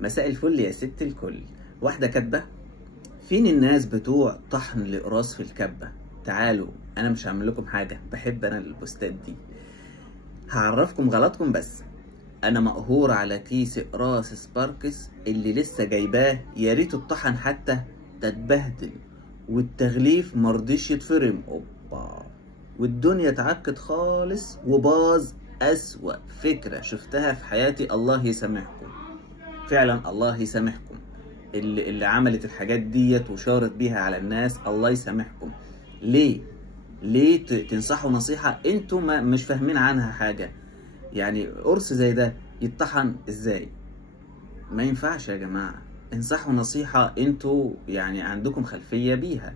مساء الفل يا ست الكل. واحدة كاتبة: فين الناس بتوع طحن الإقراص في الكبة؟ تعالوا، أنا مش هعمل لكم حاجة، بحب أنا البوستات دي. هعرفكم غلطكم بس. أنا مقهور على كيس إقراص سباركس اللي لسه جايباه، يا ريته اتطحن حتى، ده اتبهدل والتغليف مرضيش يتفرم، اوبا، والدنيا اتعكت خالص وباظ. أسوأ فكرة شفتها في حياتي، الله يسامحكم، فعلا الله يسامحكم. اللي عملت الحاجات ديت وشارت بيها على الناس، الله يسامحكم. ليه تنصحوا نصيحة انتوا مش فاهمين عنها حاجة؟ يعني قرص زي ده يتطحن ازاي؟ ما ينفعش يا جماعة. انصحوا نصيحة انتوا يعني عندكم خلفية بيها.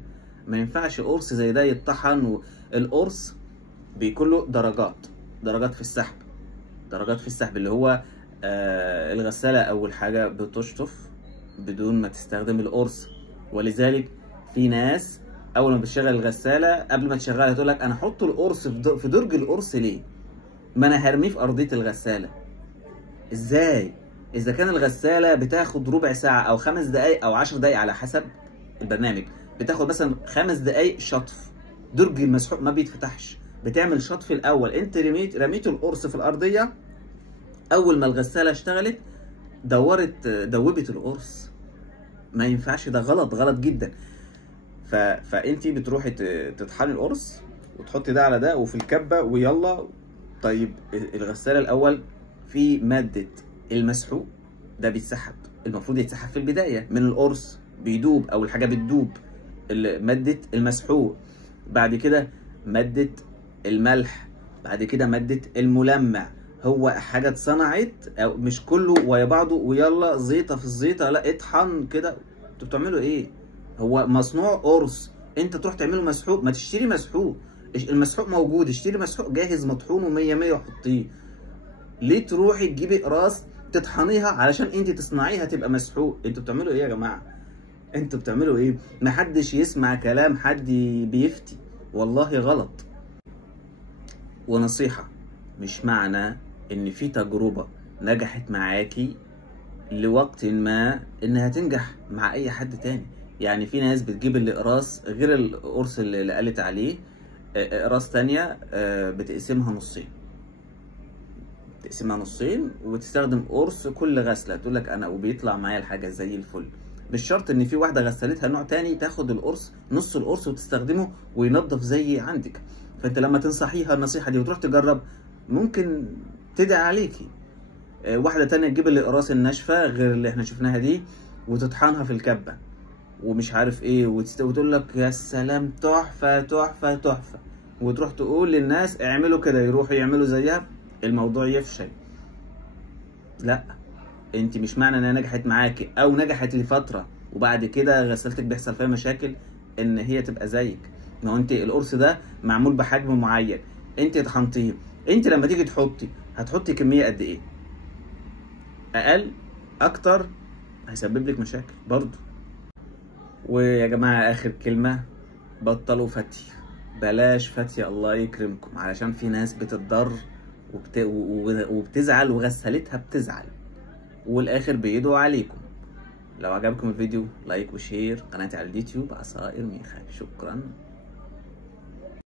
ما ينفعش قرص زي ده يتطحن. القرص بيكون له درجات في السحب. اللي هو الغسالة أول حاجة بتشطف بدون ما تستخدم القرص، ولذلك في ناس أول ما بتشغل الغسالة قبل ما تشغلها تقولك أنا أحط القرص في درج القرص ليه؟ ما أنا هرميه في أرضية الغسالة. إزاي؟ إذا كان الغسالة بتاخد ربع ساعة أو 5 دقايق أو 10 دقايق على حسب البرنامج، بتاخد مثلا 5 دقايق شطف، درج المسحوق ما بيتفتحش، بتعمل شطف الأول. أنت رميت القرص في الأرضية، أول ما الغسالة اشتغلت دوبت القرص. ما ينفعش، ده غلط جدا. فأنت بتروحي تطحني القرص وتحطي ده على ده وفي الكبة ويلا. طيب الغسالة الأول في مادة المسحوق ده بيتسحب، المفروض يتسحب في البداية من القرص، بيدوب أول حاجة بتدوب مادة المسحوق، بعد كده مادة الملح، بعد كده مادة الملمع. هو حاجة اتصنعت أو مش كله ويا بعضه ويلا زيطة في الزيطة، لا اطحن كده. انتوا بتعملوا ايه؟ هو مصنوع قرص، انت تروح تعمله مسحوق؟ ما تشتري مسحوق، المسحوق موجود، اشتري مسحوق جاهز مطحون و100 وحطيه. ليه تروحي تجيبي اقراص تطحنيها علشان انت تصنعيها تبقى مسحوق؟ انتوا بتعملوا ايه يا جماعه؟ انتوا بتعملوا ايه؟ محدش يسمع كلام حد بيفتي، والله غلط. ونصيحه، مش معنى ان في تجربه نجحت معاكي لوقت ما انها تنجح مع اي حد تاني. يعني في ناس بتجيب الاقراص غير القرص اللي قالت عليه، اقراص تانية بتقسمها نصين وتستخدم قرص كل غسله، تقول لك انا وبيطلع معايا الحاجه زي الفل. مش شرط ان في واحده غسلتها نوع تاني تاخد القرص نص القرص وتستخدمه وينضف زي عندك. فانت لما تنصحيها النصيحه دي وتروح تجرب، ممكن تدعي عليكي. واحده تانية تجيب الاقراص الناشفه غير اللي احنا شفناها دي وتطحنها في الكبه ومش عارف ايه وتقول لك يا سلام تحفه تحفه تحفه، وتروح تقول للناس اعملوا كده، يروحوا يعملوا زيها، الموضوع يفشل. لا، انت مش معنى انها نجحت معاكي او نجحت لفتره وبعد كده غسالتك بيحصل فيها مشاكل ان هي تبقى زيك. ما هو انت القرص ده معمول بحجم معين، انت طحنتيه، انت لما تيجي هتحطي كميه قد ايه؟ اقل اكتر هيسبب لك مشاكل برضو. ويا جماعه اخر كلمه، بطلوا فتي، بلاش فتي الله يكرمكم، علشان في ناس بتتضر وبتزعل وغسالتها بتزعل والاخر بيدعوا عليكم. لو عجبكم الفيديو لايك وشير، قناتي على اليوتيوب عصائر ميخا. شكرا.